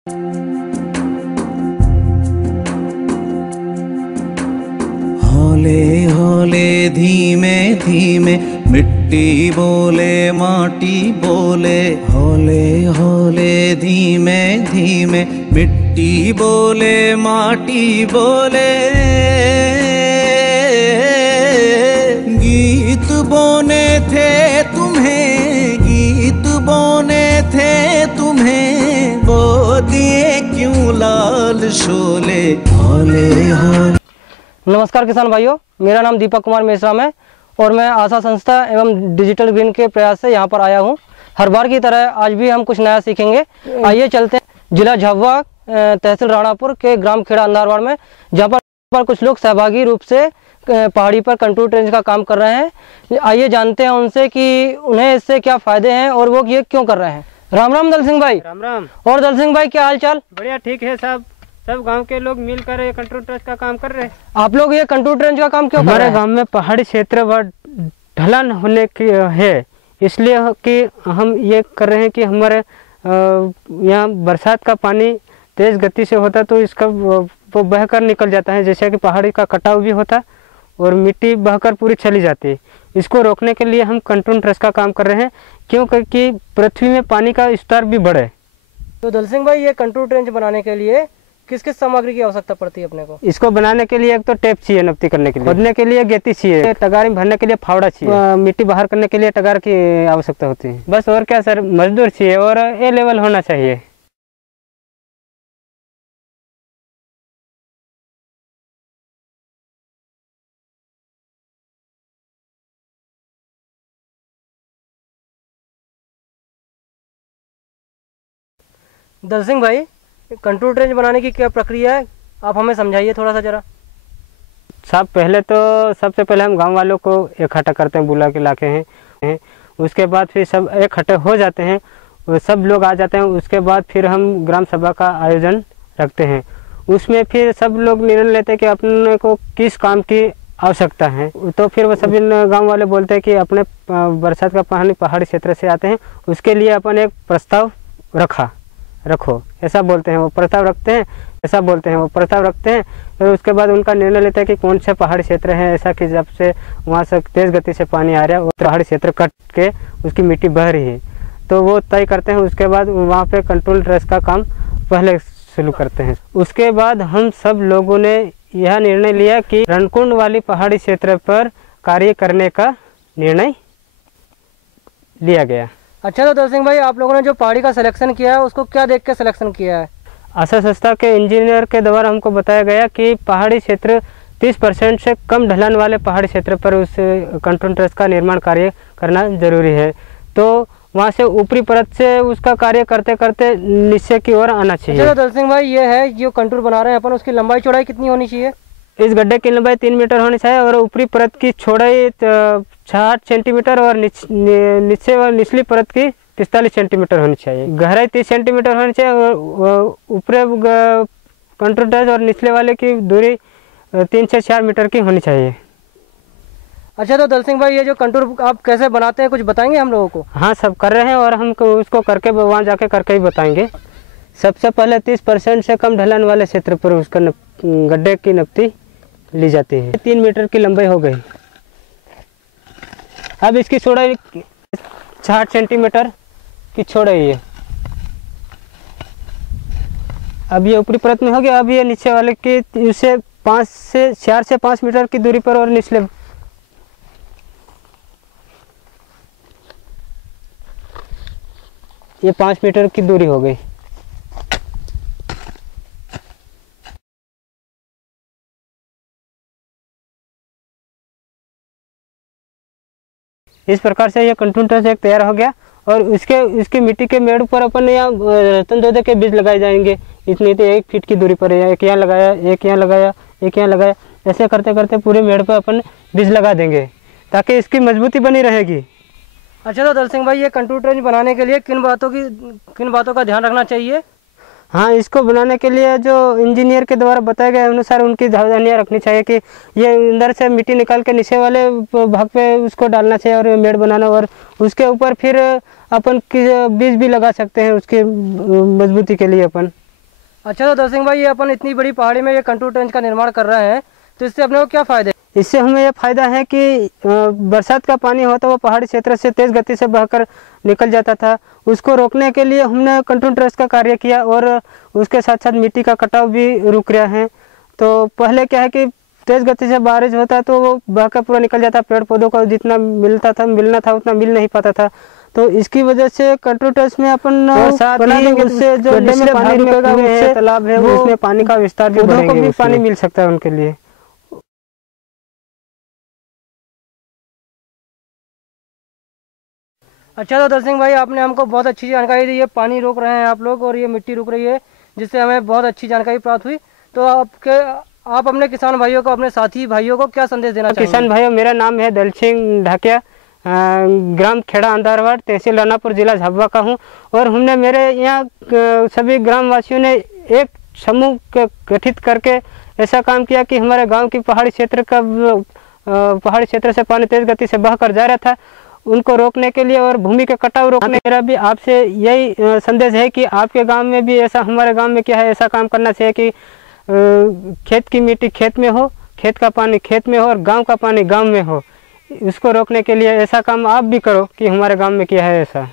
हौले हौले धीमे धीमे मिट्टी बोले माटी बोले, हौले हौले धीमे धीमे मिट्टी बोले माटी बोले। गीत बोने थे तुम्हें, गीत बोने थे तुम्हें, बो दिए क्यों लाल शोले, हौले हौले। नमस्कार किसान भाइयों, मेरा नाम दीपक कुमार मेश्राम है और मैं आशा संस्था एवं डिजिटल ग्रीन के प्रयास से यहाँ पर आया हूँ। हर बार की तरह आज भी हम कुछ नया सीखेंगे। आइए चलते हैं जिला झाबुआ तहसील राणापुर के ग्राम खेड़ा अंधारवाड़ में, जहाँ पर कुछ लोग सहभागी रूप से पहाड़ी पर कंटूर ट्रेंच का काम कर रहे हैं। आइए जानते हैं उनसे कि उन्हें इससे क्या फ़ायदे हैं और वो ये क्यों कर रहे हैं। राम राम दल सिंह भाई। राम राम। और दल सिंह भाई क्या हाल चाल? बढ़िया, ठीक है साहब। सब गांव के लोग मिलकर ये कंटूर ट्रेंच का काम कर रहे हैं। आप लोग ये कंटूर ट्रेंच का काम क्यों कर रहे हैं? हमारे गांव में पहाड़ी क्षेत्र व ढलान होने की है, इसलिए कि हम ये कर रहे हैं कि हमारे यहाँ बरसात का पानी तेज गति से होता तो इसका वो बहकर निकल जाता है, जैसे कि पहाड़ी का कटाव भी होता और मिट्टी बहकर पूरी चली जाती है। इसको रोकने के लिए हम कंटूर ट्रेंच का काम कर रहे हैं, क्योंकि पृथ्वी में पानी का स्तर भी बढ़े। तो दल सिंह भाई, ये कंटूर ट्रेंच बनाने के लिए किस किस सामग्री की आवश्यकता पड़ती है अपने को? इसको बनाने के लिए एक तो टेप चाहिए, नपती करने के लिए, खोदने के लिए गेती चाहिए, टगार में भरने के लिए फावड़ा चाहिए, मिट्टी बाहर करने के लिए टगार की आवश्यकता होती है। बस और क्या सर, मजदूर चाहिए और ए लेवल होना चाहिए। दल सिंह भाई, कंटूर ट्रेंच बनाने की क्या प्रक्रिया है, आप हमें समझाइए थोड़ा सा जरा। साहब पहले तो सबसे पहले हम गांव वालों को इकट्ठा करते हैं, बुला के लाते हैं। उसके बाद फिर सब इकट्ठे हो जाते हैं, सब लोग आ जाते हैं। उसके बाद फिर हम ग्राम सभा का आयोजन रखते हैं। उसमें फिर सब लोग निर्णय लेते हैं कि अपने को किस काम की आवश्यकता है। तो फिर वो सभी गाँव वाले बोलते हैं कि अपने बरसात का पानी पहाड़ी क्षेत्र से आते हैं, उसके लिए अपन एक प्रस्ताव रखो, ऐसा बोलते हैं। वो प्रस्ताव रखते हैं, ऐसा बोलते हैं, वो प्रस्ताव रखते हैं। फिर उसके बाद उनका निर्णय लेते हैं कि कौन सा पहाड़ी क्षेत्र है ऐसा कि जब से वहाँ से तेज़ गति से पानी आ रहा है, वो पहाड़ी क्षेत्र कट के उसकी मिट्टी बह रही है, तो वो तय करते हैं। उसके बाद वहाँ पे कंट्रोल ट्रेंच का काम पहले शुरू करते हैं। उसके बाद हम सब लोगों ने यह निर्णय लिया कि रणकुंड वाली पहाड़ी क्षेत्र पर कार्य करने का निर्णय लिया गया। अच्छा, तो दल सिंह भाई, आप लोगों ने जो पहाड़ी का सिलेक्शन किया है उसको क्या देख के सिलेक्शन किया है? आशा संस्था के इंजीनियर के द्वारा हमको बताया गया कि पहाड़ी क्षेत्र 30% से कम ढलान वाले पहाड़ी क्षेत्र पर उस कंटूर ट्रेंच का निर्माण कार्य करना जरूरी है। तो वहाँ से ऊपरी परत से उसका कार्य करते करते नीचे की ओर आना चाहिए। अच्छा, तो दल सिंह भाई, ये है जो कंटूर बना रहे हैं अपन, उसकी लंबाई चौड़ाई कितनी होनी चाहिए? इस गड्ढे की लंबाई 3 मीटर होनी चाहिए और ऊपरी परत की चौड़ाई 60 सेंटीमीटर और नीचे और निचली परत की 45 सेंटीमीटर होनी चाहिए। गहराई 30 सेंटीमीटर होनी चाहिए और ऊपरी कंटूर ट्रेंच और निचले वाले की दूरी 3 से 4 मीटर की होनी चाहिए। अच्छा, तो दल सिंह भाई, ये जो कंटूर आप कैसे बनाते हैं कुछ बताएंगे हम लोगों को? हाँ, सब कर रहे हैं और हम उसको करके वहाँ जाके करके ही बताएंगे। सबसे पहले 30% से कम ढलान वाले क्षेत्र पर उसका गड्ढे की नपती ली जाती है। 3 मीटर की लंबाई हो गई। अब इसकी चौड़ाई 60 सेंटीमीटर की चौड़ाई है। अब ये ऊपरी परत में हो गया। अब ये नीचे वाले की इससे 4 से 5 मीटर की दूरी पर और निचले ये 5 मीटर की दूरी हो गई। इस प्रकार से ये कंटूर ट्रेंच एक तैयार हो गया और इसकी मिट्टी के मेड़ पर अपन यहाँ रतन जोधे के बीज लगाए जाएंगे। इतनी 1 फीट की दूरी पर एक यहाँ लगाया, एक यहाँ लगाया, एक यहाँ लगाया, ऐसे करते करते पूरे मेड़ पर अपन बीज लगा देंगे ताकि इसकी मजबूती बनी रहेगी। अच्छा, तो दल सिंह भाई, ये कंटूर ट्रेंच बनाने के लिए किन बातों का ध्यान रखना चाहिए? हाँ, इसको बनाने के लिए जो इंजीनियर के द्वारा बताए गए अनुसार उनकी सावधानियाँ रखनी चाहिए कि ये अंदर से मिट्टी निकाल के नीचे वाले भाग पे उसको डालना चाहिए और मेड़ बनाना, और उसके ऊपर फिर अपन बीज भी लगा सकते हैं उसकी मजबूती के लिए अपन। अच्छा, तो दर्शन भाई, ये अपन इतनी बड़ी पहाड़ी में ये कंटूर ट्रेंच का निर्माण कर रहे हैं, तो इससे अपने को क्या फायदे? इससे हमें ये फायदा है कि बरसात का पानी होता है वो पहाड़ी क्षेत्र से तेज़ गति से बहकर निकल जाता था। उसको रोकने के लिए हमने कंटूर ट्रेंच का कार्य किया और उसके साथ साथ मिट्टी का कटाव भी रुक रहा है। तो पहले क्या है कि तेज़ गति से बारिश होता है तो वो बहकर पूरा निकल जाता, पेड़ पौधों को जितना मिलना था उतना मिल नहीं पाता था। तो इसकी वजह से कंटूर ट्रेंच में अपन बना देंगे, उससे जो निचले पानी रुकेगा, उससे तालाब है उसमें पानी का विस्तार भी बढ़ेगा, भी पानी मिल सकता है उनके लिए। अच्छा, तो दर्शन भाई, आपने हमको बहुत अच्छी जानकारी दी। ये पानी रोक रहे हैं आप लोग और ये मिट्टी रुक रही है, जिससे हमें बहुत अच्छी जानकारी प्राप्त हुई। तो आप अपने किसान भाइयों को, अपने साथी भाइयों को क्या संदेश देना चाहेंगे? किसान भाइयों, मेरा नाम है दल सिंह ढाकिया, ग्राम खेड़ा अंधारवाड़, तहसील रानापुर, जिला झाबुआ का हूँ। और हमने मेरे यहाँ सभी ग्रामवासियों ने एक समूह गठित करके ऐसा काम किया कि हमारे गांव की पहाड़ी क्षेत्र से पानी तेज गति से बहकर जा रहा था, उनको रोकने के लिए और भूमि के कटाव रोकने। मेरा भी आपसे यही संदेश है कि आपके गांव में भी ऐसा, हमारे गांव में क्या है, ऐसा काम करना चाहिए कि खेत की मिट्टी खेत में हो, खेत का पानी खेत में हो और गांव का पानी गांव में हो। इसको रोकने के लिए ऐसा काम आप भी करो कि हमारे गांव में किया है ऐसा।